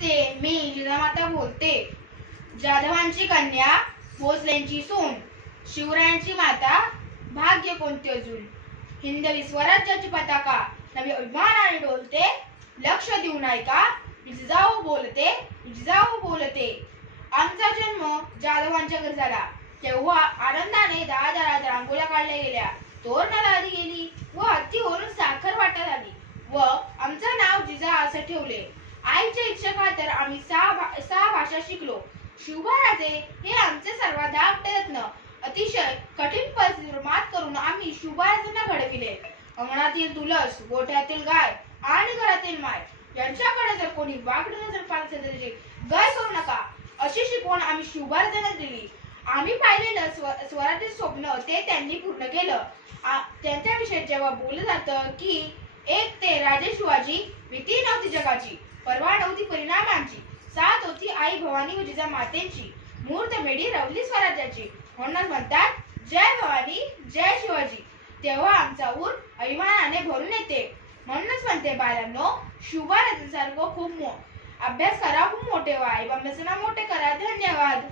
नमस्ते मी जिजामाता बोलते. जाधवांची कन्या भोसलेंची सून शिवरायांची माता भाग्य कोणते अजून? हिंदवी स्वराज्याची पताका नवी अभिमानाने डोलते लक्ष देऊन ऐका जिजाऊ बोलते जिजाऊ बोलते. आमचा जन्म जाधवांच्या घरी झाला. तेव्हा आनंदाने दहा दारात रांगोळ्या काढल्या गेल्या. तोरणा आधी गेली व हत्तीवरून साखर वाटत आली व आमचं नाव जिजा असं ठेवले. आईच्या तर आम्ही सहा सहा भाषा शिकलो. शिवराजे हे आमचे सर्वात धाकटे रत्न अतिशय कठीण परिस्थितीवर मात करून आम्ही शिवराजांना घडविले अंगणातील तुलस गोठ्यातील गाय आणि घरातील माय यांच्याकडे जर कोणी वाकडे नजर पाहत असेल त्याची गय करू नका. अशी शिकवण आम्ही शिवराजांना दिली. आम्ही पाहिलेलं स्व स्वराज्य स्वप्न ते त्यांनी पूर्ण केलं. त्यांच्याविषयी जेव्हा बोललं जातं की एक ते राजे शिवाजी भीती नव्हती जगाची परवा नव्हती परिणाम भवानी व जिजा मातेची मूर्त मेढी रवली स्वराज्याची. म्हणूनच म्हणतात जय भवानी जय शिवाजी. तेव्हा आमचा ऊर अभिमानाने भरून येते. म्हणूनच म्हणते बाळांनो शिवराजांसारखं खूप मो अभ्यास करा खूप मोठे व्हा. आई बाबांना मोठे करा. धन्यवाद.